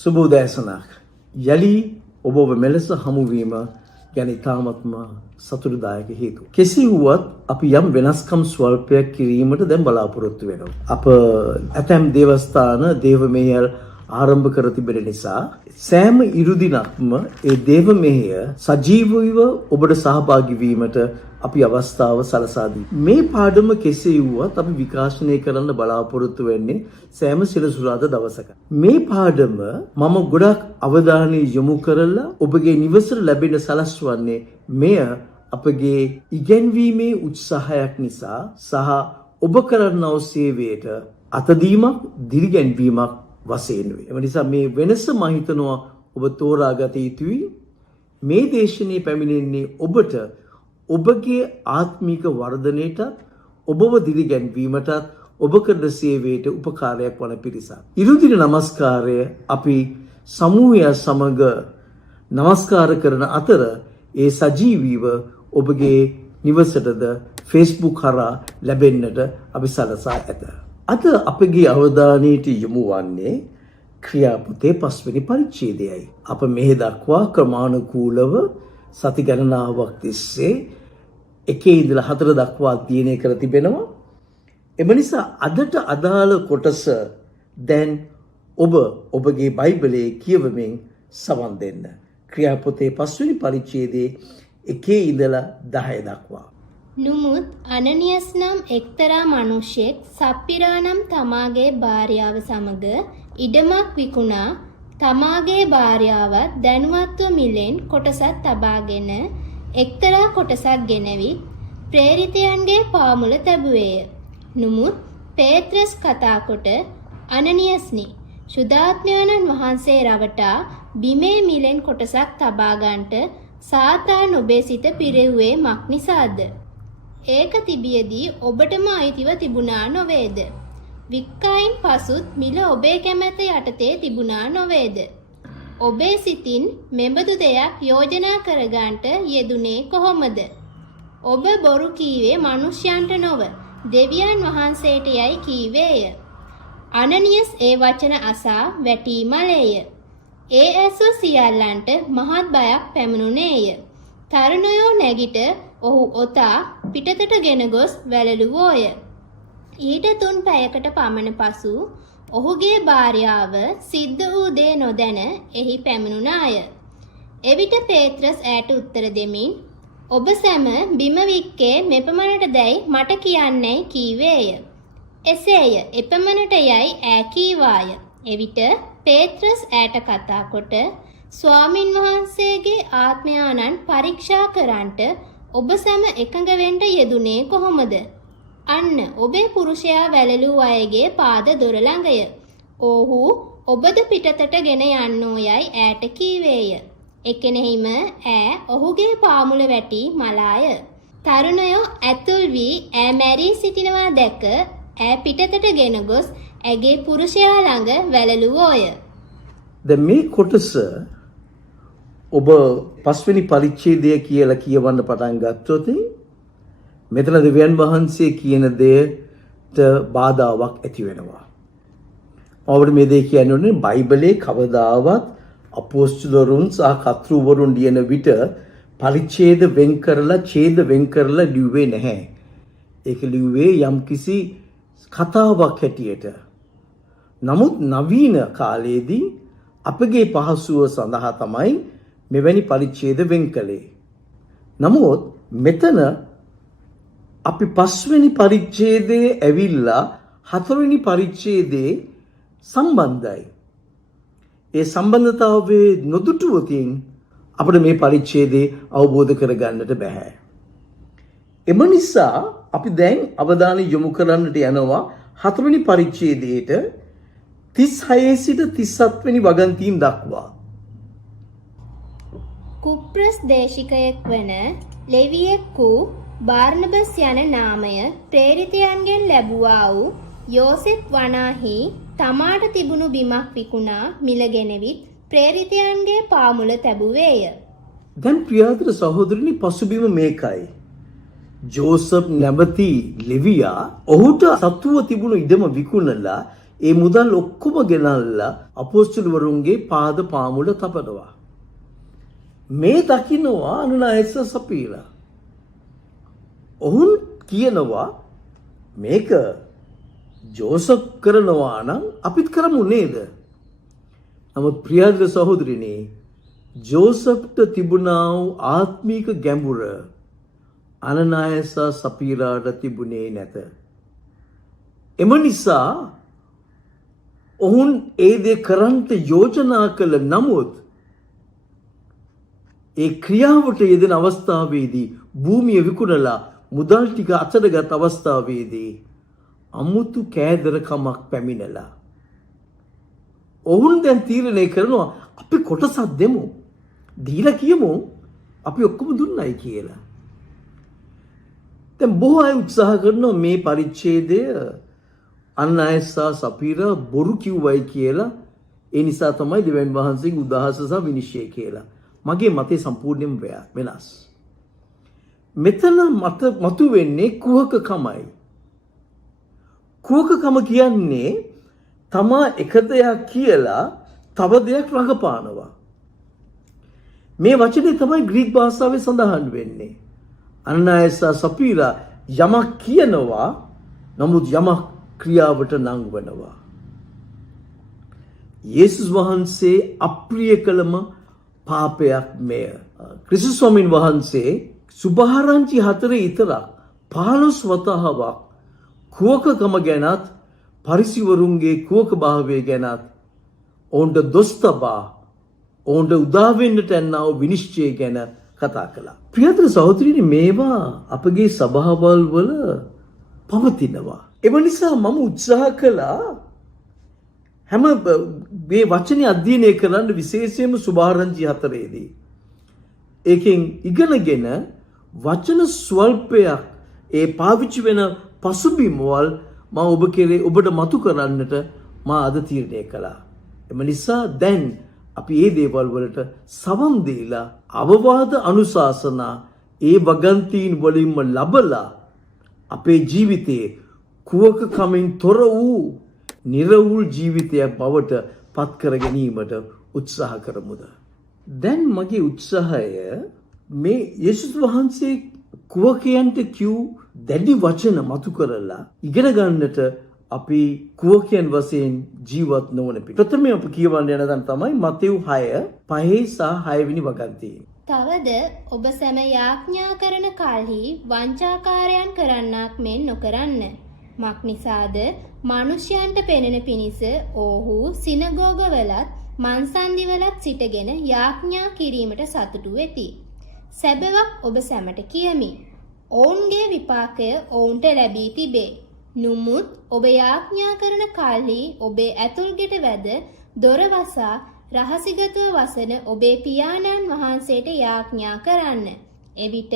සුබෝදෑසනක් යලි ඔබව මෙලෙස හමුවීම ගැන ඉතාමත්ම සතුටුදායක හේතු. කෙසේ වුවත් අපි යම් වෙනස්කම් ස්වල්පයක් කිරීමට දැන් බලාපොරොත්තු වෙනවා. අප ඇතැම් දේවස්ථාන දේව මෙහෙය ආරම්භ කර තිබෙන නිසා සෑම ඉරුදිනක්ම ඒ දේව මෙහෙය සජීවීව ඔබට සහභාගී වීමට අපි අවස්ථාව සලසා දී. මේ පාඩම කෙසේ වුවත් අපි විකාශනය කරන්න බලාපොරොත්තු වෙන්නේ සෑම සෙනසුරාදා දවසක. මේ පාඩම මම ගොඩක් අවධානය යොමු කරලා ඔබගේ නිවසට ලැබෙන සලස්වන්නේ මෙය අපගේ ඉගැන්වීමේ උත්සාහයක් නිසා සහ ඔබ කරන්නා වූ සේවයට අතදීමක් දිරිගැන්වීමක් වශයෙන් වේ. ඒ නිසා මේ වෙනස මම හිතනවා ඔබ තෝරාගත යුතුයි. මේ දේශනාවේ පැමිණෙන්නේ ඔබට ඔබගේ ආත්මික වර්ධනයට ඔබව දිරිගැන්වීමටත් ඔබ කරන සේවයට උපකාරයක් වන පිරිසක්. ඉරුදින නමස්කාරය අපි සමූහය සමග නමස්කාර කරන අතර ඒ සජීවීව ඔබගේ නිවසටද Facebook හරහා ලැබෙන්නට අපි සලසා ඇත. අද අපගේ අවධානයට යොමු වන්නේ ක්‍රියාපොතේ 5 වෙනි පරිච්ඡේදයයි. අප මෙහි දක්වා ක්‍රමානුකූලව සති ගණනාවක් තිස්සේ 1 ඉඳලා 4 දක්වා අධ්‍යයනය කර තිබෙනවා. එම නිසා අදට අදාළ කොටස දැන් ඔබ ඔබගේ බයිබලයේ කියවමින් සවන් දෙන්න. ක්‍රියාපොතේ 5 වෙනි පරිච්ඡේදයේ 1 ඉඳලා 10 දක්වා. නුමුත් අනනියස් නම් එක්තරා මිනිසෙක් සප්පිරා නම් තමාගේ භාර්යාව සමග ඉඩමක් විකුණා තමාගේ භාර්යාවත් දැනුවත්ව මිලෙන් කොටසක් තබාගෙන එක්තරා කොටසක් ගෙනවි ප්‍රේරිතයන්ගේ පාමුල තැබුවේය. නුමුත් පේත්‍රස් කතා කොට අනනියස්නි සුදාත්මයන්න් වහන්සේ රවටා බිමේ මිලෙන් කොටසක් තබා ගන්නට සාතාන් ඔබේ සිත පිරෙව්වේ මක් නිසාද? ඒක තිබියදී ඔබටම අයිතිව තිබුණා නොවේද? වික්කායින් පසුත් මිල ඔබේ කැමැත්ත යටතේ තිබුණා නොවේද? ඔබේ සිතින් මෙබඳු දෙයක් යෝජනා කරගන්නට යෙදුනේ කොහොමද? ඔබ බොරු කීවේ මිනිසයන්ට නොව දෙවියන් වහන්සේට යයි කීවේය. අනනියස් ඒ වචන අසා වැටි මලේය. ඒ ඇසු සියල්ලන්ට මහත් බයක් පැමිණුණේය. තරුණයෝ නැගිට ඔහු ඔතා පිටතට ගෙන ගොස් වැළලුවෝය. ඊට 3 පැයකට පමණ පසු ඔහුගේ භාර්යාව සිද්ධ වූ දේ නොදැන එහි පැමිණුණාය. එවිට පේත්‍රස් ඈට උත්තර දෙමින් ඔබ සැම බිම වික්කේ මෙපමණට දැයි මට කියන්නේයි කීවේය. එසේය එපමණට යයි ඈ කීවාය. එවිට පේත්‍රස් ඈට කතා කොට ස්වාමින් වහන්සේගේ ආත්මයාණන් පරීක්ෂා කරන්නට ඔබ සැම එකඟ වෙන්න යෙදුනේ කොහොමද? අන්න ඔබේ පුරුෂයා වැළලූ අයගේ පාද දොර ළඟය. ඔහු ඔබද පිටතට ගෙන යන්නෝ යයි ඈට කීවේය. එකෙනෙහිම ඈ ඔහුගේ පාමුල වැටි මලාය. තරුණයෝ ඇතුල් වී ඈ මැරී සිටිනවා දැක ඈ පිටතට ගෙන ගොස් ඇගේ පුරුෂයා ළඟ වැළලුවෝය. දැන් මේ කොටස ඔබ 5 වෙනි පරිච්ඡේදය කියලා කියවන්න පටන් ගත්තොත් මෙතන දෙවියන් වහන්සේ කියන දෙයට බාධාවක් ඇති වෙනවා. අපිට මේ දේ කියන්නේ බයිබලයේ කවදාවත් අපොස්තලවරුන් සහ කර්තෘවරුන් ලියන විට පරිච්ඡේද වෙන් කරලා ඡේද වෙන් කරලා ලිව්වේ නැහැ. ඒක ලිව්වේ යම්කිසි කතාවක් හැටියට. නමුත් නවීන කාලයේදී අපගේ පහසුව සඳහා තමයි මෙවැනි පරිච්ඡේද වෙන් කළේ. නමුත් මෙතන අපි 5 වෙනි පරිච්ඡේදයේ ඇවිල්ලා 4 වෙනි පරිච්ඡේදයේ සම්බන්ධයි. ඒ සම්බන්ධතාවයේ නොදුටුවකින් අපිට මේ පරිච්ඡේදය අවබෝධ කරගන්නට බෑ. එම නිසා අපි දැන් අවධානය යොමු කරන්නට යනවා 4 වෙනි පරිච්ඡේදයට 36 සිට 37 වෙනි වගන්තීන් දක්වා. කුප්‍රස් දේශිකයෙක් වන ලෙවියෙක් වූ බාර්නබස් යන නාමය ප්‍රේරිතයන්ගෙන් ලැබුවා වූ යෝසෙප් වනාහි තමාට තිබුණු බිමක් විකුණා මිලගෙනවිත් ප්‍රේරිතයන්ගේ පාමුල තැබුවේය. දැන් ප්‍රියාදර සහෝදරනි පසුබිම මේකයි. ජෝසප් නැමැති ලෙවියා ඔහුට සතුව තිබුණු ඉඩම විකුණලා ඒ මුදල් ඔක්කොම ගෙනල්ලා අපොස්තලවරුන්ගේ පාද පාමුල තබනවා. මේ දකින්නවා අනනයස සපීරා. ඔවුන් කියනවා මේක ජෝසප් කරනවා නම් අපිත් කරමු නේද? නමුත් ප්‍රියද සහෝදරිනේ, ජෝසප්ට තිබුණා වූ ආත්මික ගැඹුර අනනයස සපීරාට තිබුණේ නැත. එම නිසා ඔවුන් ඒ දේ කරන්නට යෝජනා කළ නමුත් ඒ ක්‍රියාවට යෙදෙන අවස්ථාවේදී භූමිය විකුණලා මුදල් ටික අතටගත් අවස්ථාවේදී අමුතු කෑදරකමක් පැමිණලා ඔවුන් දැන් තීරණය කරනවා අපි කොටසක් දෙමු, දීලා කියමු අපි ඔක්කොම දුන්නයි කියලා. දැන් බොහෝ අය උත්සාහ කරනවා මේ පරිච්ඡේදය අනනයස සපීරා බොරු කිව්වයි කියලා, ඒ නිසා තමයි දෙවියන් වහන්සේගේ උදාහස සහ විනිශ්චය කියලා. මගේ මතය සම්පූර්ණයෙන්ම වෙනස්. මෙතන මතු වෙන්නේ කුහකකමයි. කුහකකම කියන්නේ තමා එක දෙයක් කියලා තව දෙයක් රඟපානවා. මේ වචනේ තමයි ග්‍රීක භාෂාවේ සඳහන් වෙන්නේ. අනනයස සපීරා යමක් කියනවා නමුත් යමක් ක්‍රියාවට නංවනවා. යේසුස් වහන්සේ අප්‍රිය කළම පාපයක් මෙය. ක්‍රිස්තුස් ස්වාමීන් වහන්සේ සුභාරංචි 4 විතරක් 15 වතාවක් කුහකකම ගැනත් පරිසිවරුන්ගේ කුහක භාවය ගැනත් ඔවුන්ට දොස් තබා ඔවුන්ට උදා වෙන්නට යනා වූ විනිශ්චය ගැන කතා කළා. ප්‍රියතර සහෝදරිනි, මේවා අපගේ සභාවල් වල පවතිනවා. එම නිසා මම උත්සාහ කළා හැම මේ වචනේ අධ්‍යයනය කරන්න, විශේෂයෙන්ම සුභාරංචි 4ේදී. ඒකෙන් ඉගෙනගෙන වචන ස්වල්පයක් ඒ පාවිච්චි වෙන පසුබිම්වල මම ඔබට මතු කරන්නට මම අද තීරණය කළා. එම නිසා දැන් අපි මේ දේවල් වලට සවන් දීලා අවවාද අනුශාසනා ඒ වගන්තීන් වලින්ම ලබලා අපේ ජීවිතයේ කුහකකමින් තොර වූ නිර්වෘල් ජීවිතයක් බවට පත් කර ගැනීමට උත්සාහ කරමුද? දැන් මගේ උත්සාහය මේ යේසුස් වහන්සේ කුහකයන්ට කිව් දැඩි වචන මතු කරලා ඉගෙන ගන්නට අපි කුහකයන් වශයෙන් ජීවත් නොවන පිට. ප්‍රථමයෙන් අපි කියවන්න යන දන් තමයි මතෙව් 6 5 සහ 6 වෙනි වගන්තියේ. තවද ඔබ සැම යාඥා කරන කල්හි වංචාකාරයන් කරන්නාක් මෙන් නොකරන්න. මක් නිසාද මනුෂ්‍යයන්ට පෙනෙන පිණිස ඔහු සිනගෝගවලත් මන්සන්දිවලත් සිටගෙන යාඥා කිරීමට සතුටු වෙති. සැබවක් ඔබ සැමට කියමි. ඔවුන්ගේ විපාකය ඔවුන්ට ලැබී තිබේ. නුමුත් ඔබ යාඥා කරන කල්හි ඔබේ ඇතුල්ගෙට වැද දොර වසා රහසිගතව වසන ඔබේ පියාණන් වහන්සේට යාඥා කරන්න. එවිට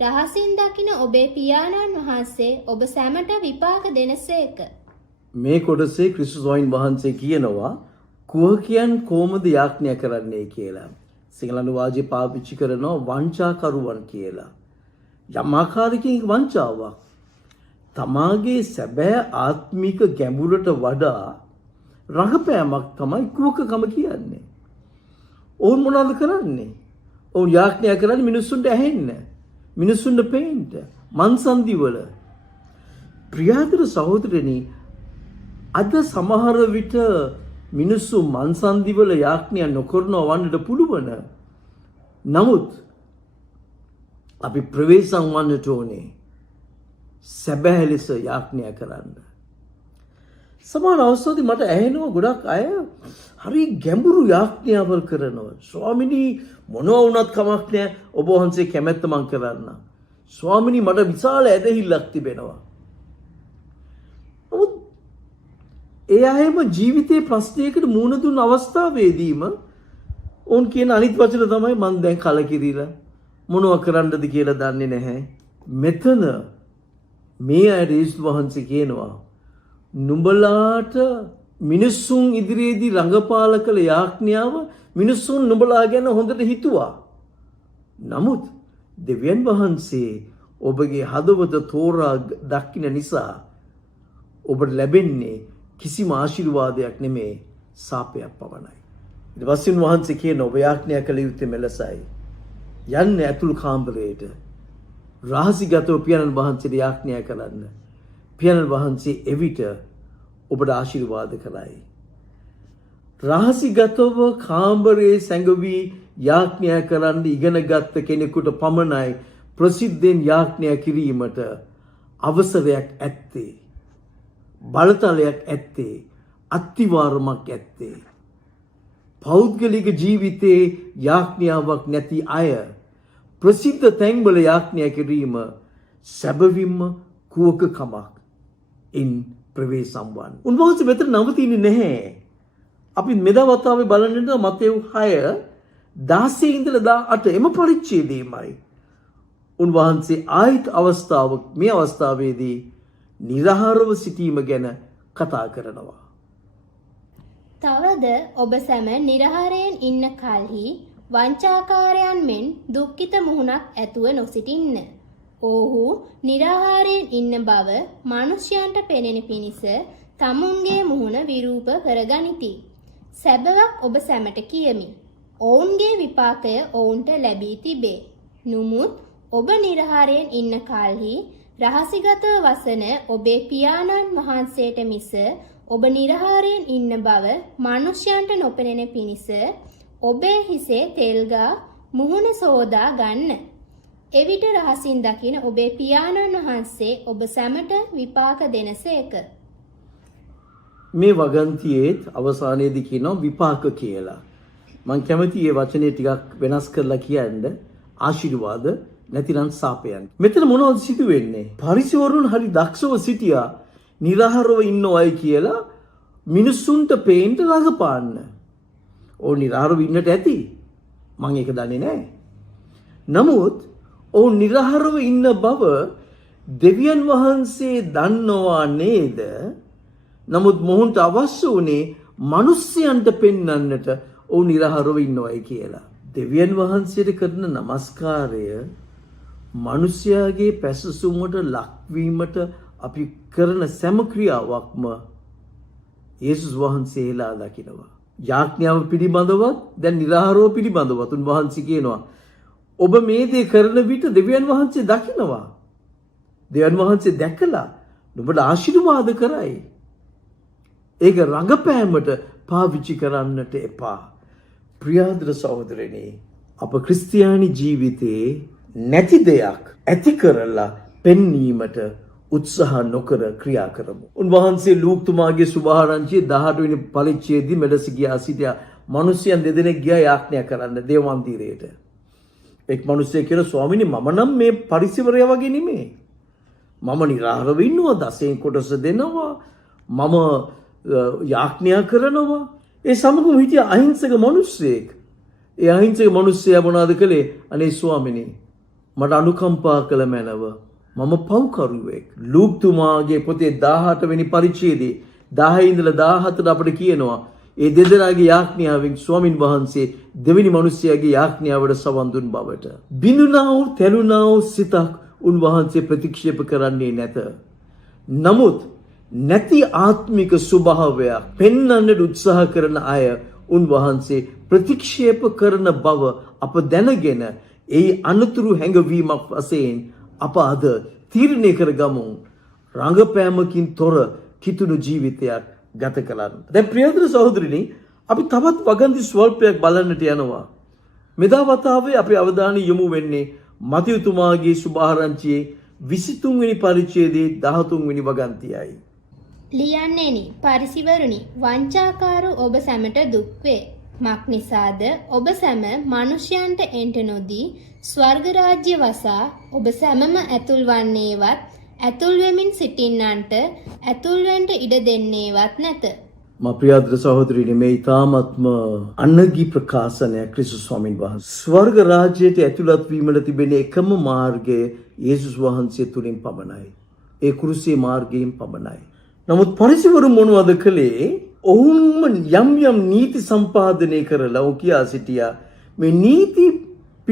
රහසින් දකින ඔබේ පියාණන් වහන්සේ ඔබ සැමට විපාක දෙනසේක. මේ කොටසේ ක්‍රිස්තුස් වහන්සේ කියනවා කුහකයන් කොහොමද යාඥා කරන්නේ කියලා. සිංහල අනුවාදයේ පාවිච්චි කරනවා වංචාකරුවන් කියලා. යම් ආකාරයකින් වංචාවක්. තමාගේ සැබෑ ආත්මික ගැඹුරට වඩා රඟපෑමක් තමයි කුහකකම කියන්නේ. ඔවුන් මොනවද කරන්නේ? ඔවුන් යාඥා කරන්නේ මිනිස්සුන්ට ඇහෙන්න, මිනිස්සුන්ට පේන්න, මන්සන්දිවල. ප්‍රියාදර සහෝදරනි, අද සමහර විට මිනිස්සු මන්සන්දිවල යාඥා නොකරනවා වන්නට පුළුවන්. නමුත් අපි ප්‍රවේශම් වන්නට ඕනේ සැබෑ ලෙස යාඥා කරන්න. සමහර අවස්ථාවලදී මට ඇහෙනවා ගොඩක් අය හරි ගැඹුරු යාඥාවල් කරනවා. ස්වාමිනී මොනවා වුණත් කමක් නැහැ, ඔබ වහන්සේ කැමැත්ත මං කරන්න. ස්වාමිනී මට විශාල ඇදහිල්ලක් තිබෙනවා. නමුත් ඒ අයම ජීවිතයේ ප්‍රශ්නයකට මුහුණ දුන්න අවස්ථාවේදීම ඔවුන් කියන අනිත් වචන තමයි මං දැන් කලකිරීලා මොනවා කරන්නද කියලා දන්නේ නැහැ. මෙතන මේ අය යේසුස් වහන්සේ කියනවා නුඹලාට මිනිසුන් ඉදිරියේදී රඟපාල කළ යාඥාව මිනිසුන් නුඹලා ගැන හොඳට හිතුවා. නමුත් දෙවියන් වහන්සේ ඔබගේ හදවත තෝරා දකින්න නිසා ඔබට ලැබෙන්නේ කිසිම ආශිර්වාදයක් නෙමේ සාපයක් පමණයි. ඊට පස්සේ උන්වහන්සේ කියන ඔබ යාඥා කළ යුත්තේ මෙලෙසයි. යන්න ඇතුළු කාමරයට රහසිගතව පියාණන් වහන්සේට යාඥා කරන්න. පියාණන් වහන්සේ එවිට ඔබට ආශිර්වාද කරයි. රහසිගතව කාමරයේ සැඟවී යාඥා කරන්න ඉගෙනගත් කෙනෙකුට පමණයි ප්‍රසිද්ධෙන් යාඥා කිරීමට අවසරයක් ඇත්තේ. බලතලයක් ඇත්තේ. අත්තිවාරමක් ඇත්තේ. පෞද්ගලික ජීවිතයේ යාඥාවක් නැති අය ප්‍රසිද්ධ තැන්වල යාඥා කිරීම සැබවින්ම කුවකකමක්. ඉන් ප්‍රවේශම් වන්. උන්වහන්සේ මෙතන නවතින්නේ නැහැ. අපි මෙදවතාවේ බලන්නට මතෙව් 6:16 ඉඳලා 18 එම පරිච්ඡේදයේමයි. උන්වහන්සේ ආයත අවස්ථාවක් මේ අවස්ථාවේදී නිරහරව සිටීම ගැන කතා කරනවා. තවද ඔබ සැම නිරහරයෙන් ඉන්න කල්හි වංචාකාරයන් මෙන් දුක්ඛිත මුහුණක් ඇතුව නොසිටින්න. ඔහු නිරාහාරයෙන් ඉන්න බව මිනිසයන්ට පෙනෙන පිණිස තමුන්ගේ මුහුණ විරූප කරගනිති. සැබවක් ඔබ සැමට කියමි. ඔවුන්ගේ විපාකය ඔවුන්ට ලැබී තිබේ. නමුත් ඔබ නිරාහාරයෙන් ඉන්න කල්හි රහසිගතව වසන ඔබේ පියාණන් වහන්සේට මිස ඔබ නිරාහාරයෙන් ඉන්න බව මිනිසයන්ට නොපෙනෙන පිණිස ඔබේ හිසේ තෙල්ගා මුහුණ සෝදා ගන්න. එවිට රහසින් දකින ඔබේ පියාණන් වහන්සේ ඔබ සැමට විපාක දෙනසේක. මේ වගන්තියේත් අවසානයේදී කියනවා විපාක කියලා. මම කැමති මේ වචනේ ටිකක් වෙනස් කරලා කියන්න. ආශිර්වාද නැතිනම් සාපයන්. මෙතන මොනවද සිදු වෙන්නේ? පරිසවරුන් හරි දක්ෂව සිටියා නිරහරව ඉන්නවයි කියලා මිනිසුන්ට පේන්න රඟපාන්න. ඕ නිරහරව ඉන්නට ඇති. මම ඒක දන්නේ නැහැ. නමුත් ඔවුන් නිරහරව ඉන්න බව දෙවියන් වහන්සේ දන්නවා නේද? නමුත් මොහුන්ට අවශ්‍ය වුණේ මිනිස්යන්ට පෙන්වන්නට ඔවුන් නිරහරව ඉන්නවයි කියලා. දෙවියන් වහන්සේට කරන නමස්කාරය මිනිස්යාගේ පැසසුමට ලක්වීමට අපි කරන සෑම ක්‍රියාවක්ම යේසුස් වහන්සේලා දකිනවා. යාඥාව පිළිබඳවත් දැන් නිරහරව පිළිබඳවත් උන්වහන්සේ කියනවා ඔබ මේ දේ කරන විට දෙවියන් වහන්සේ දකිනවා. දෙවියන් වහන්සේ දැකලා ඔබට ආශිර්වාද කරයි. ඒක රඟපෑමට පාවිච්චි කරන්නට එපා. ප්‍රියාදර සහෝදරනි, අප ක්‍රිස්තියානි ජීවිතේ නැති දෙයක් ඇති කරලා පෙන්වීමට උත්සාහ නොකර ක්‍රියා කරමු. උන්වහන්සේ ලූක්තුමාගේ සුභාරංචියේ 18 වෙනි පරිච්ඡේදයේ මෙලෙස ගියා සිටියා. මිනිසයන් දෙදෙනෙක් ගියා යාඥා කරන්න දේව මන්දිරයට. එක් මිනිසෙක් කියලා ස්වාමීනි මම නම් මේ පරිසරය වගේ නෙමෙයි. මම නිරාහරව ඉන්නවා, දසෙන් කොටස දෙනවා, මම යාඥා කරනවා. ඒ සමගම හිටිය අහිංසක මිනිස්සෙක්. ඒ අහිංසක මිනිස්සයා මොනවද කළේ? අනේ ස්වාමීනි මට අනුකම්පා කළ මැනව. මම පව්කරුවෙක්. ලූක්තුමාගේ පොතේ 18 වෙනි පරිච්ඡේදයේ 10 ඉඳලා 14 අපිට කියනවා ඒ දෙදෙනාගේ යාඥාවෙන් ස්වාමින් වහන්සේ දෙවෙනි මිනිසයාගේ යාඥාවට සවන් දුන් බවට. බිඳුනා වූ තැළුණා වූ සිතක් උන්වහන්සේ ප්‍රතික්ෂේප කරන්නේ නැත. නමුත් නැති ආත්මික ස්වභාවයක් පෙන්වන්නට උත්සාහ කරන අය උන්වහන්සේ ප්‍රතික්ෂේප කරන බව අප දැනගෙන ඒ අනුතුරු හැඟවීමක් වශයෙන් අප අද තීරණය කරගමු රංගපෑමකින් තොර කිතුණු ජීවිතයක් ගත කරන්න. දැන් ප්‍රියතර සහෝදරනි, අපි තවත් වගන්ති ස්වල්පයක් බලන්නට යනවා. මෙදා වතාවේ අපි අවධානය යොමු වෙන්නේ මතයුතුමාගේ සුභාරංචියේ 23 වෙනි පරිච්ඡේදයේ 13 වෙනි වගන්තියයි. ලියන්නේනි පරිසිවරුනි, වංචාකාරු ඔබ සැමට දුක් වේ. මක් නිසාද ඔබ සැම මිනිසයන්ට එන්ට නොදී ස්වර්ග රාජ්‍ය වසා ඔබ සැමම ඇතුල් වන්නේවත් ඇතුල් වෙමින් සිටින්නන්ට ඇතුල් වෙන්න ඉඩ දෙන්නේවත් නැත. මා ප්‍රියාදර සහෝදරිනි, මේ ඊ타ත්ම අනගි ප්‍රකාශනය ක්‍රිස්තුස් ස්වාමීන් වහන්සේ ස්වර්ග රාජ්‍යයට ඇතුළත් වීමට තිබෙන එකම මාර්ගය යේසුස් වහන්සේ තුලින් පමණයි. ඒ කුරුසියේ මාර්ගයෙන් පමණයි. නමුත් පරිසවරු මොනවද කළේ? ඔවුන්ම යම් යම් නීති සම්පාදනය කරලා ඔව් කියා සිටියා මේ නීති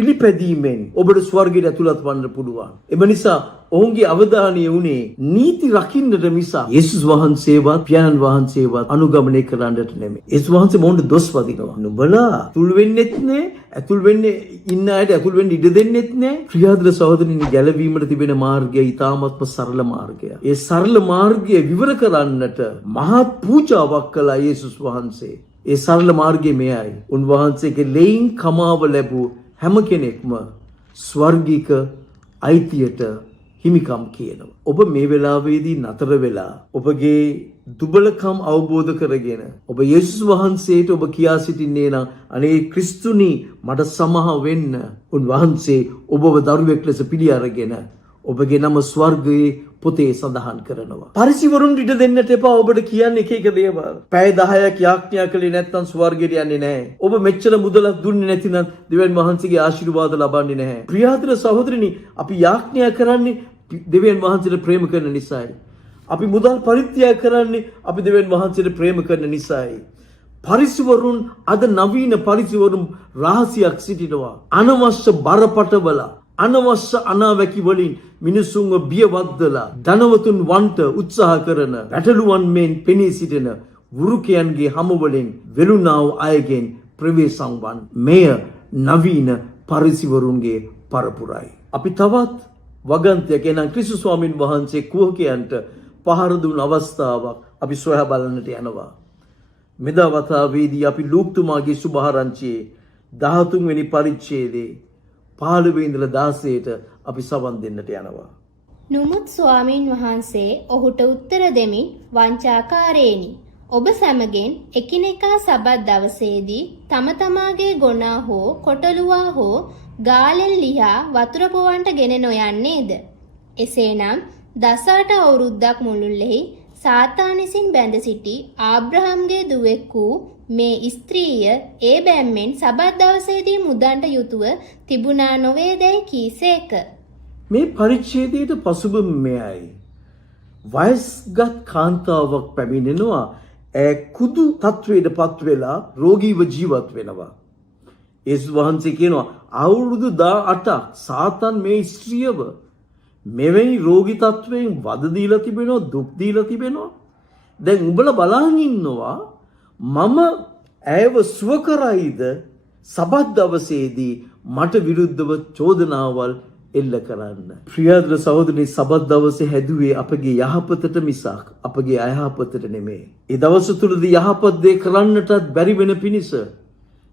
පිළිපැදීමෙන් ඔබට ස්වර්ගයට ඇතුළත් වන්න පුළුවන්. එම නිසා ඔවුන්ගේ අවධානය වුණේ නීති රකින්නට මිස යේසුස් වහන්සේවත් පියාණන් වහන්සේවත් අනුගමනය කරන්නට නෙමෙයි. යේසුස් වහන්සේ මොවුන්ට දොස් වදිනවා. නුඹලා ඇතුල් වෙන්නෙත් නෑ, ඇතුල් වෙන්නේ ඉන්න අයට ඇතුල් වෙන්න ඉඩ දෙන්නෙත් නෑ. ප්‍රියාදර සහෝදරනි, ගැලවීමට තිබෙන මාර්ගය ඊටාත්ම සරල මාර්ගය. ඒ සරල මාර්ගය විවර කරන්නට මහා පූජාවක් කළා යේසුස් වහන්සේ. ඒ සරල මාර්ගය මෙයයි. උන්වහන්සේගේ ලෙයින් කමාව ලැබූ හැම කෙනෙක්ම ස්වර්ගික අයිතියට හිමිකම් කියනවා. ඔබ මේ වෙලාවේදී නතර වෙලා ඔබගේ දුබලකම් අවබෝධ කරගෙන ඔබ යේසුස් වහන්සේට ඔබ කියා සිටින්නේ නම් අනේ ක්‍රිස්තුනි මට සමහ වෙන්න. උන්වහන්සේ ඔබව දරුවෙක් ලෙස පිළි අරගෙන ඔබගේ නම ස්වර්ගයේ පොතේ සඳහන් කරනවා. පරිසිවරුන් ඉඩ දෙන්නට එපා ඔබට කියන්නේ එක එක දේවල්. පැය 10ක් යාඥා කළේ නැත්නම් ස්වර්ගයට යන්නේ නැහැ. ඔබ මෙච්චර මුදලක් දුන්නේ නැතිනම් දෙවියන් වහන්සේගේ ආශිර්වාද ලබන්නේ නැහැ. ප්‍රියාදර සහෝදරනි, අපි යාඥා කරන්නේ දෙවියන් වහන්සේට ප්‍රේම කරන නිසායි. අපි මුදල් පරිත්‍යාග කරන්නේ අපි දෙවියන් වහන්සේට ප්‍රේම කරන නිසායි. පරිසිවරුන් අද නවීන පරිසිවරුන් රහසියක් සිටිනවා. අනවශ්‍ය බරපතල අනවශ්‍ය අනාවැකි වලින් මිනිසුන්ව බියවද්දලා ධනවතුන් වන්ට උත්සාහ කරන පැටළුවන් මෙන් පෙනී සිටින වෘකයන්ගේ හමු වලින් වෙළුණාව අයගෙන් ප්‍රවේශම් වන්. මෙය නවීන පරිසිවරුන්ගේ පරපුරයි. අපි තවත් වගන්තියක් එනම් ක්‍රිස්තුස් ස්වාමින් වහන්සේ කුහකයන්ට පහර දුන් අවස්ථාවක් අපි සොයා බලන්නට යනවා. මෙදා වතාවේදී අපි ලූක්තුමාගේ සුභාරංචියේ 13 වෙනි පරිච්ඡේදයේ 15 ඉඳලා 16ට අපි සවන් දෙන්නට යනවා. නුමුත් ස්වාමීන් වහන්සේ ඔහුට උත්තර දෙමින් වංචාකාරේනි, ඔබ සැමගෙන් එකිනෙකා සබත් දවසේදී තම තමාගේ ගොනා හෝ කොටලුවා හෝ ගාලෙන් ලිහා වතුර පොවන්ට ගෙන නොයන්නේද? එසේනම් 18 අවුරුද්දක් මුළුල්ලෙහි සාතාන් විසින් බැඳ සිටි ආබ්‍රහම්ගේ දුවෙක් වූ මේ ස්ත්‍රිය ඒ බැම්මෙන් සබත් දවසේදී මුදන්ට යුතුව තිබුණා නොවේදැයි කීසේක. මේ පරිච්ඡේදයට පසුබිම මෙයයි. වයස්ගත් කාන්තාවක් පැමිණෙනවා. කුදු තත්වයට පත් වෙලා රෝගීව ජීවත් වෙනවා. යේසුස් වහන්සේ කියනවා අවුරුදු 18ක් සාතන් මේ ස්ත්‍රියව මෙවැනි රෝගී තත්වයෙන් වද දීලා තිබෙනවා, දුක් දීලා තිබෙනවා. දැන් උඹලා බලන් ඉන්නවා මම ඇයව සුව කරයිද සබත් දවසේදී මට විරුද්ධව චෝදනාවල් එල්ල කරන්න. ප්‍රියදර සහෝදරනි, සබත් දවසේ හැදුවේ අපගේ යහපතට මිසක් අපගේ අයහපතට නෙමෙයි. ඒ දවස තුලදී යහපත් දේ කරන්නටත් බැරි වෙන පිණිස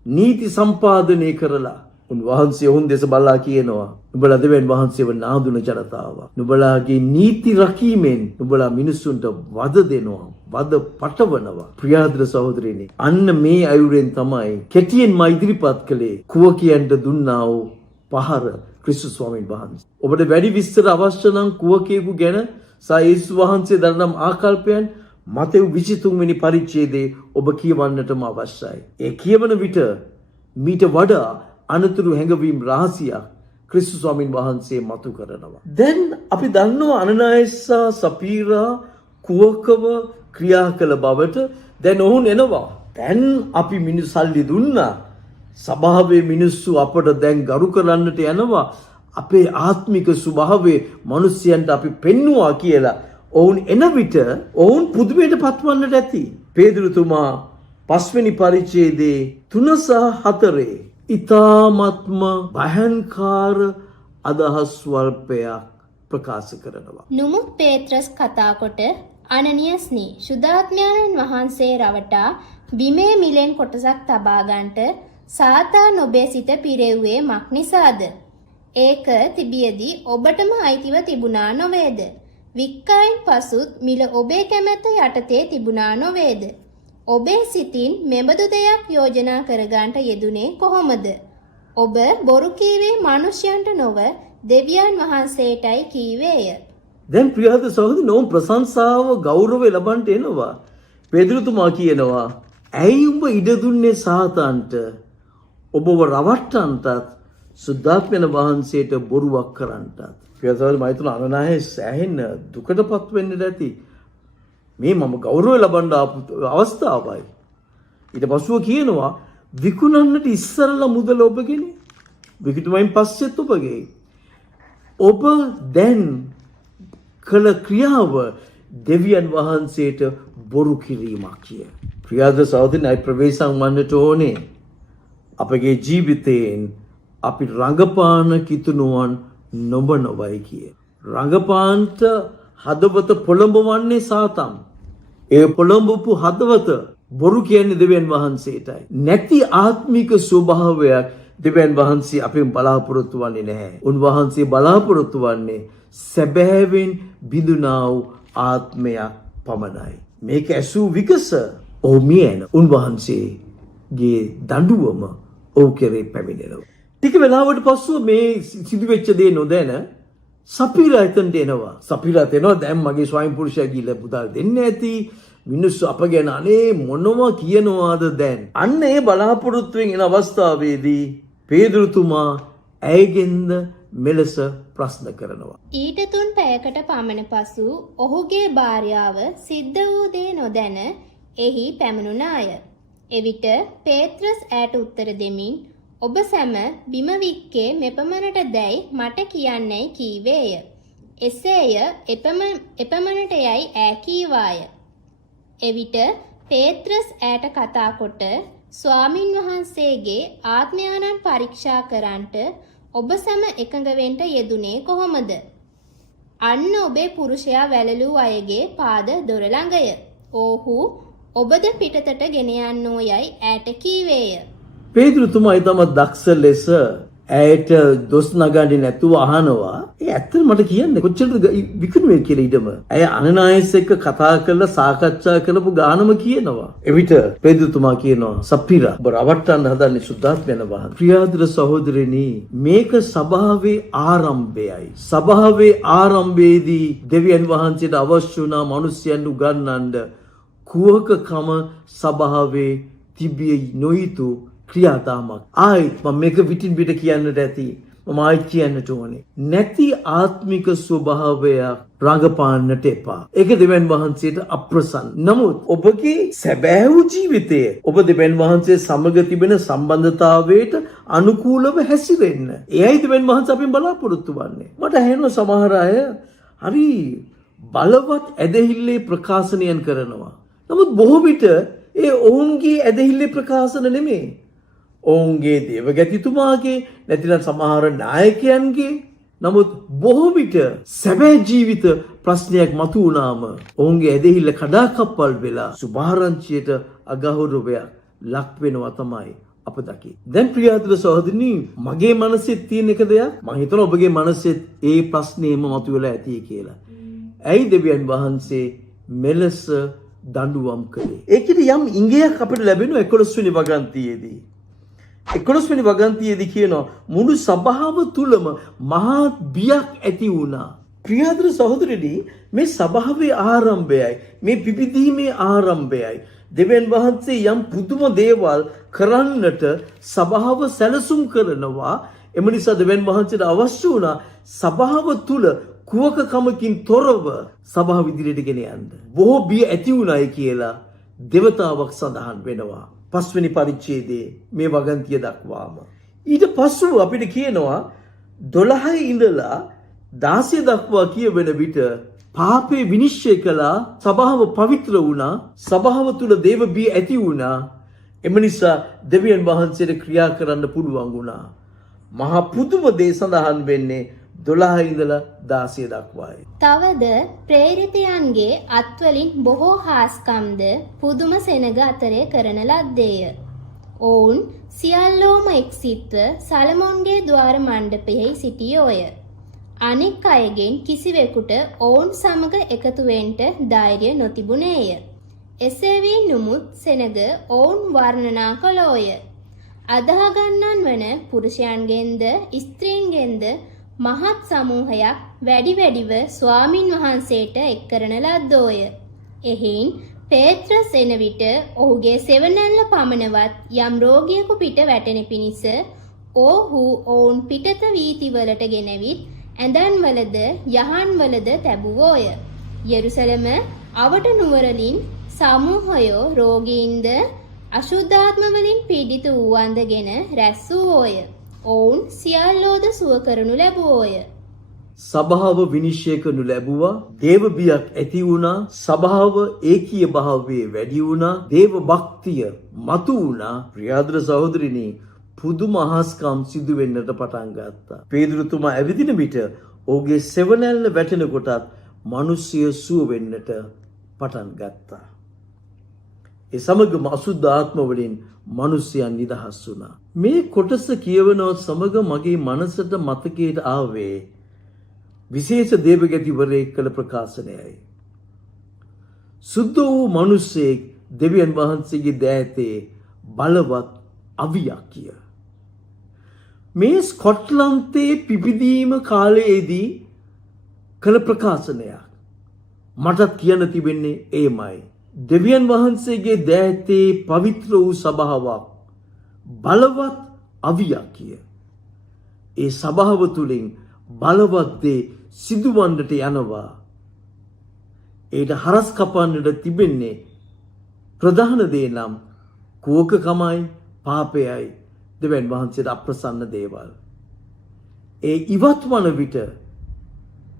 නීති සම්පාදනය කරලා උන්වහන්සේ ඔවුන් දෙස බලා කියනවා, නුඹලා දෙවියන් වහන්සේව නාදුන ජනතාව. නුඹලාගේ නීති රකීමෙන් නුඹලා මිනිසුන්ට වද දෙනවා, වද පටවනවා. ප්‍රියදර සහෝදරයනි, අන්න මේ අයුරෙන් තමයි කෙටියෙන්ම ඉදිරිපත් කළේ කුවකියන්ට දුන්නා වූ පහර ක්‍රිස්තුස් ස්වාමීන් වහන්සේ. ඔබට වැඩි විස්තර අවශ්‍ය නම් කුවකයෙකු ගැන යේසුස් වහන්සේ දරනම් ආකල්පයන් මතෙව් 23 වෙනි පරිච්ඡේදයේ ඔබ කියවන්නටම අවශ්‍යයි. ඒ කියවන විට මීට වඩා අනතුරු හැඟවීම් රහසියක් ක්‍රිස්තුස් ස්වාමීන් වහන්සේ මතු කරනවා. දැන් අපි දන්නවා අනනයස්සා සපීරා කුවකව ක්‍රියා කළ බවට. දැන් ඔවුන් එනවා. දැන් අපි මිනිස් සල්ලි දුන්නා. සභාවේ මිනිස්සු අපට දැන් ගරු කරන්නට යනවා. අපේ ආත්මික ස්වභාවයේ මිනිස්යන්ට අපි පෙන්නවා කියලා ඔවුන් එන විට ඔවුන් පුදුමයට පත්වන්නට ඇති. පේදුරුතුමා 5 වෙනි පරිච්ඡේදයේ 3 සහ 4 ඊ타ත්ම භයංකාර අදහස් ස්වල්පයක් ප්‍රකාශ කරනවා. නුමුත් පේත්‍රස් කතා කොට අනනියස්නි සුදාත්මයන්න් වහන්සේ රවටා බිමේ මිලෙන් කොටසක් තබා ගන්නට සාතාන් ඔබේ සිත පිරෙව්වේ මක් නිසාද? ඒක තිබියදී ඔබටම අයිතිව තිබුණා නොවේද? වික්කායින් පසුත් මිල ඔබේ කැමැත්ත යටතේ තිබුණා නොවේද? ඔබේ සිතින් මෙබඳු දෙයක් යෝජනා කරගන්නට යෙදුනේ කොහොමද? ඔබ බොරු කීවේ මිනිසයන්ට නොව දෙවියන් වහන්සේටයි කීවේය. දැන් ප්‍රියහත සහෝදරනෝ, නෝම් ප්‍රශංසාව ගෞරවය ලබන්නට එනවා. පේදුරුතුමා කියනවා, ඇයි උඹ ඉඩ දුන්නේ සාතාන්ට ඔබව රවට්ටන්නටත් සුද්ධාත්මයන් වහන්සේට බොරුවක් කරන්නටත්? ප්‍රියහත සහෝදරනෝ, මම හිතනවා අනනායේ සෑහෙන දුකටපත් වෙන්න ඇති. මේ මම ගෞරවය ලබන්න ආපු අවස්ථාවයි. ඊට පස්ව කියනවා විකුණන්නට ඉස්සරලා මුදල ඔබගෙන විකිතුමයින් පස්සෙත් ඔබගේ. ඔබ දැන් කළ ක්‍රියාව දෙවියන් වහන්සේට බොරු කිරීමක් කිය. ප්‍රියාද සහෝදරනයි ප්‍රවේශම් වන්නට ඕනේ. අපගේ ජීවිතයෙන් අපි රඟපාන කිතුනුවන් නොබ නොවයි කිය. රඟපාන්ට හදවත පොළඹවන්නේ සාතම්. ඒ පොළඹපු හදවත බොරු කියන්නේ දෙවියන් වහන්සේටයි. නැති ආත්මික ස්වභාවයක් දෙවියන් වහන්සේ අපෙන් බලාපොරොත්තු වන්නේ නැහැ. උන්වහන්සේ බලාපොරොත්තු වන්නේ සැබෑවෙන් බිඳුනා වූ ආත්මයක් පමණයි. මේක ඇසූ විගස ඔහු මියන උන්වහන්සේගේ දඬුවම ඔහු කෙරේ පැමිණෙනවා. ටික වෙලාවට පස්සෙ මේ සිදුවෙච්ච දේ නොදැන සපීරා එතනට එනවා. සපීරා එනවා දැන් මගේ ස්වයං පුරුෂයා ගිහලා පුතාට දෙන්න ඇති. මිනිස්සු අප ගැන අනේ මොනවා කියනවාද දැන්. අන්න ඒ බලාපොරොත්තුවෙන් එන අවස්ථාවේදී පේදුරුතුමා ඇයගෙන්ද මෙලෙස ප්‍රශ්න කරනවා. ඊට 3 පැයකට පමණ පසු ඔහුගේ භාර්යාව සිද්ධ වූ දේ නොදැන එහි පැමිණුණාය. එවිට පේත්‍රස් ඈට උත්තර දෙමින් ඔබ සැම බිම වික්කේ මෙපමණට දැයි මට කියන්නේයි කීවේය. එසේය එපමණට යයි ඈ කීවාය. එවිට පේත්‍රස් ඈට කතා කොට ස්වාමින් වහන්සේගේ ආත්මයානන් පරීක්ෂා කරන්නට ඔබ සැම එකඟ වෙන්න යෙදුනේ කොහොමද? අන්න ඔබේ පුරුෂයා වැළලූ අයගේ පාද දොර ළඟය. ඔහු ඔබද පිටතට ගෙන යන්නෝ යයි ඈට කීවේය. පේදුරුතුමා ඊටම දක්ෂ ලෙස ඇයට දොස් නගන්නේ නැතුව අහනවා. ඒ ඇත්තට මට කියන්න කොච්චරද විකුණුවේ කියලා ඊටම. ඇය අනනායස් එක්ක කතා කරලා සාකච්ඡා කරපු ගානම කියනවා. එවිට පේදුරුතුමා කියනවා සප්පිරා ඔබ රවට්ටන්න හදන්නේ සුද්ධාත්මයන් වහන්සේ. ප්‍රියාදර සහෝදරෙනි මේක සභාවේ ආරම්භයයි. සභාවේ ආරම්භයේදී දෙවියන් වහන්සේට අවශ්‍ය වුණා මිනිස්යන් උගන්වන්න කුවකකම සභාවේ තිබිය නොයුතු ක්‍රියාදාමක්. ආයිත් මම මේක පිටින් පිට කියන්නට ඇති. මම ආයිත් කියන්නට ඕනේ. නැති ආත්මික ස්වභාවයක් රඟපාන්නට එපා. ඒක දෙවියන් වහන්සේට අප්‍රසන්න. නමුත් ඔබගේ සැබෑ වූ ජීවිතය ඔබ දෙවියන් වහන්සේ සමග තිබෙන සම්බන්ධතාවයට අනුකූලව හැසිරෙන්න. එයයි දෙවියන් වහන්සේ අපෙන් බලාපොරොත්තු වෙන්නේ. මට ඇහෙනවා සමහර අය හරි බලවත් ඇදහිල්ලේ ප්‍රකාශනයන් කරනවා. නමුත් බොහෝ විට ඒ ඔවුන්ගේ ඇදහිල්ලේ ප්‍රකාශන නෙමෙයි. ඔවුන්ගේ දේවගතිතුමාගේ නැතිනම් සමහර නායකයන්ගේ. නමුත් බොහෝ විට සැබෑ ජීවිත ප්‍රශ්නයක් මතු වුණාම ඔවුන්ගේ ඇදහිල්ල කඩාකප්පල් වෙලා සුභාරංචියට අගෞරවයක් ලක් වෙනවා තමයි අප දකි. දැන් ප්‍රියාතුල සහෝදරනි මගේ මනසෙත් තියෙන එක දෙයක් මම හිතනවා ඔබගේ මනසෙත් ඒ ප්‍රශ්නේම මතුවලා ඇති කියලා. ඇයි දෙවියන් වහන්සේ මෙලෙස දඬුවම් කළේ? ඒකෙදි යම් ඉංගයක් අපිට ලැබෙනවා 11 වෙනි වගන්තියේදී. 11 වෙනි වගන්තියේදී කියනවා මුළු සභාව තුලම මහා බියක් ඇති වුණා. ප්‍රියාදර සහෝදරනි මේ සභාවේ ආරම්භයයි මේ පිපිදීමේ ආරම්භයයි දෙවියන් වහන්සේ යම් පුදුම දේවල් කරන්නට සභාව සැලසුම් කරනවා. එම නිසා දෙවියන් වහන්සේට අවශ්‍ය වුණා සභාව තුල කුවකකමකින් තොරව සභාව ඉදිරියට ගෙන යන්න. බොහෝ බිය ඇති වුණායි කියලා දෙවතාවක් සඳහන් වෙනවා 5 වෙනි පරිච්ඡේදයේ මේ වගන්තිය දක්වාම. ඊට පස්සෙ අපිට කියනවා 12 ඉඳලා 16 දක්වා කියවෙන විට පාපේ විනිශ්චය කළා සභාව පවිත්‍ර වුණා. සභාව තුල දේව බිය ඇති වුණා. එම නිසා දෙවියන් වහන්සේට ක්‍රියා කරන්න පුළුවන් වුණා. මහා පුදුම දේ සඳහන් වෙන්නේ 12 ඉඳලා 16 දක්වායි. තවද ප්‍රේරිතයන්ගේ අත්වලින් බොහෝ හාස්කම්ද පුදුම සෙනග අතරේ කරන ලද්දේය. ඔවුන් සියල්ලෝම එක්සිත්ව සලමොන්ගේ ద్వාර මණ්ඩපයෙහි සිටියෝය. අනෙක් අයගෙන් කිසිවෙකුට ඔවුන් සමග එකතු වෙන්න ධෛර්ය නොතිබුණේය. එසේ වී නුමුත් සෙනග ඔවුන් වර්ණනා කළෝය. අදහ ගන්නන් වන පුරුෂයන්ගෙන්ද ස්ත්‍රීන්ගෙන්ද මහත් සමූහයක් වැඩිව ස්වාමින් වහන්සේට එක් කරන ලද්දෝය. එහින් පේත්‍රස් එන විට ඔහුගේ සෙවණැල්ල පමණවත් යම් රෝගියෙකු පිට වැටෙන පිණිස ඔහු ඔවුන් පිටත වීතිවලට ගෙනවිත් ඇඳන්වලද යහන්වලද තැබුවෝය. යෙරුසලම අවට නුවරලින් සමූහයෝ රෝගීන්ද අශුද්ධාත්ම වලින් පීඩිත වූවන්දගෙන රැස් වූවෝය. ඔවුන් සියල්ලෝද සුව කරනු ලැබුවෝය. සභාව විනිශ්චය කරනු ලැබුවා. දේව බියක් ඇති වුණා. සභාව ඒකීය භාවයේ වැඩි වුණා. දේව භක්තිය මතු වුණා. ප්‍රියාදර සහෝදරිනි, පුදුම අහස්කම් සිදු වෙන්නට පටන් ගත්තා. පේදුරුතුමා ඇවිදින විට ඔහුගේ සෙවණැල්ල වැටෙන කොටත් මිනිස්සය සුව වෙන්නට පටන් ගත්තා. ඒ සමගම අසුද්ධ ආත්ම වලින් මිනිසයන් නිදහස් වුණා. මේ කොටස කියවනවත් සමග මගේ මනසට මතකයට ආවේ විශේෂ දේවගතිවරයෙක් කළ ප්‍රකාශනයයි. සුද්ධ වූ මිනිසෙක් දෙවියන් වහන්සේගේ දෑතේ බලවත් අවියකිය. මේ ස්කොට්ලන්තයේ පිබිදීම කාලයේදී කළ ප්‍රකාශනයක්. මටත් කියන්න තිබෙන්නේ එයමයි. දෙවියන් වහන්සේගේ දෑතේ පවිත්‍ර වූ සභාවක් බලවත් අවියකිය. ඒ සභාව තුළින් බලවත් දේ සිදුවන්නට යනවා. ඒට හරස් කපන්නට තිබෙන්නේ ප්‍රධාන දේ නම් කෝකකමයි, පාපයයි, දෙවියන් වහන්සේට අප්‍රසන්න දේවල්. ඒ ඉවත් වන විට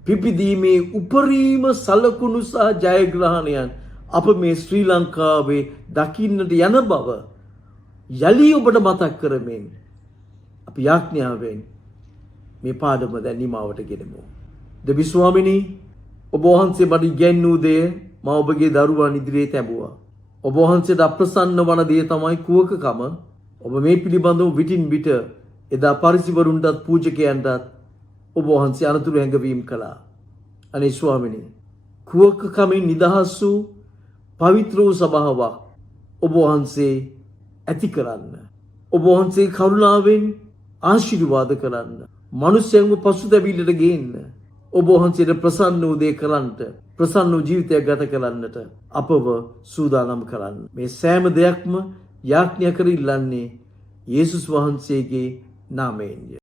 පිපිදීමේ උපරිම සලකුණු සහ ජයග්‍රහණයන් අප මේ ශ්‍රී ලංකාවේ දකින්නට යන බව යලි ඔබට මතක් කරමින් අපි යාඥාවෙන් මේ පාඩම දැන් නිමාවට ගෙනමු. දෙවි ස්වාමිනී, ඔබ වහන්සේ මට ඉගැන්වූ දේ මා ඔබගේ දරුවන් ඉදිරියේ තැබුවා. ඔබ වහන්සේට අප්‍රසන්න වන දේ තමයි කුවකකම. ඔබ මේ පිළිබඳව විටින් විට එදා පරිසිවරුන්ටත් පූජකයන්ටත් ඔබ වහන්සේ අනතුරු හැඟවීම් කළා. අනේ ස්වාමිනී, කුවකකමින් නිදහස් වූ පවිත්‍ර වූ සභාවක් ඔබ වහන්සේ ඇති කරන්න. ඔබ වහන්සේ කරුණාවෙන් ආශිර්වාද කරන්න. මනුෂ්‍යයන්ව පසුතැවිල්ලට ගේන්න. ඔබ වහන්සේට ප්‍රසන්න වූ දේ කරන්නට, ප්‍රසන්න වූ ජීවිතයක් ගත කරන්නට අපව සූදානම් කරන්න. මේ සෑම දෙයක්ම යාඥා කර ඉල්ලන්නේ යේසුස් වහන්සේගේ නාමයෙන්ය.